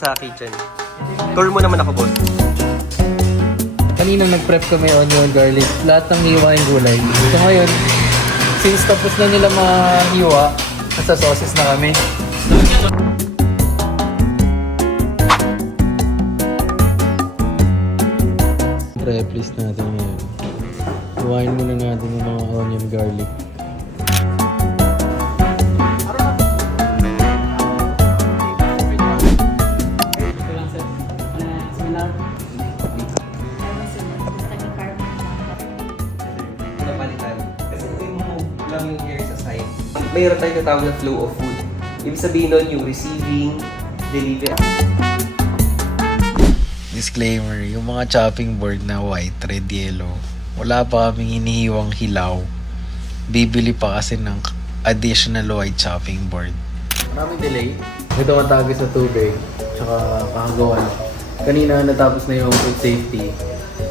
Sa kitchen. Tour mo naman ako, boss. Kaninang nag-prep kami onion, garlic, lahat ng hiwa yung gulay. So ngayon, since tapos na nila mahiwa, nasa sauces na kami. Prep list natin ngayon. Hiwain muna natin yung mga onion, garlic. Lang yung hair sa side. Mayroon tayong tatawag na flow of food. Ibig sabihin nun yung receiving, delivery. Disclaimer, yung mga chopping board na white, red, yellow, wala pa kaming hinihiwang hilaw. Bibili pa kasi ng additional white chopping board. Maraming delay. Ito matagis sa tubig, tsaka kakagawan. Kanina natapos na yung food safety.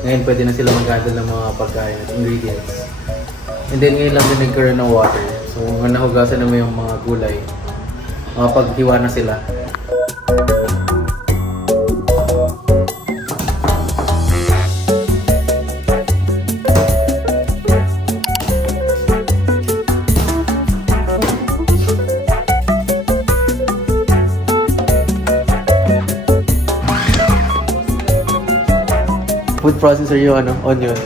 Ngayon pwede na sila mag-handle ng mga pagkain at ingredients. And then ngayon lang din nagkaroon ng water. So kung nahugasan naman yung mga gulay, makapaghiwa na sila. Food processor yung onion.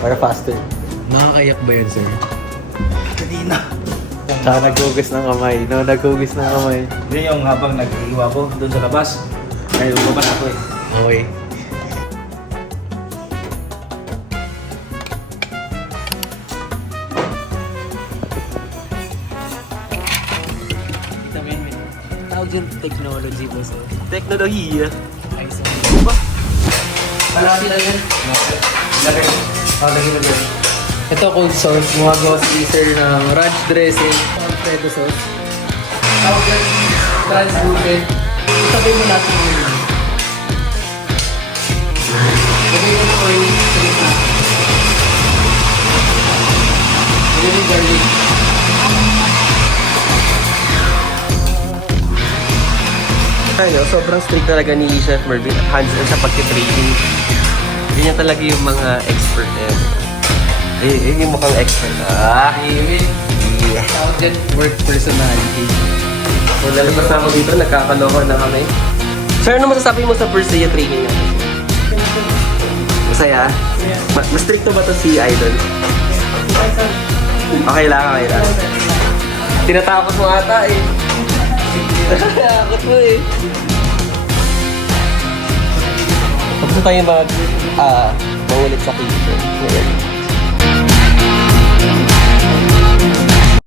Para faster. Nakakayak ba yun, sir? Kanina. Tsaka naghugas ng kamay. No, naghugas ng kamay. Hindi yung habang nag-iiwa ko doon sa labas. Ay, lumabas ako eh. Okay. Tawag yung technology mo, sir. Teknolohiya. Ay, sir. Malaki lang yan. Lagay. Lagay na yan. Ito cold sauce. Gumagawa si sir ng ranch dressing. Alfredo sauce. Tawag yan. Translucent. Sabi mo natin yun. Lagay mo na oil. Sabi na. Lagay mo garlic. Ano, sobrang strict talaga ni Chef Mervin at hands-on sa pagtitraining. Ganyan talaga yung mga expert eh. Yun yung mukhang expert. Even. Yeah. Tawag dyan work personality. So, lalabas na ako dito, nagkakaloka na kami. Sir, ano masasabi mo sa first day of training natin? Masaya? Mas stricto ba to si Idol? Okay lang, okay lang. Tinatakot mo ata eh. Takot mo eh. Tapos na tayo mangulit sa kitchen.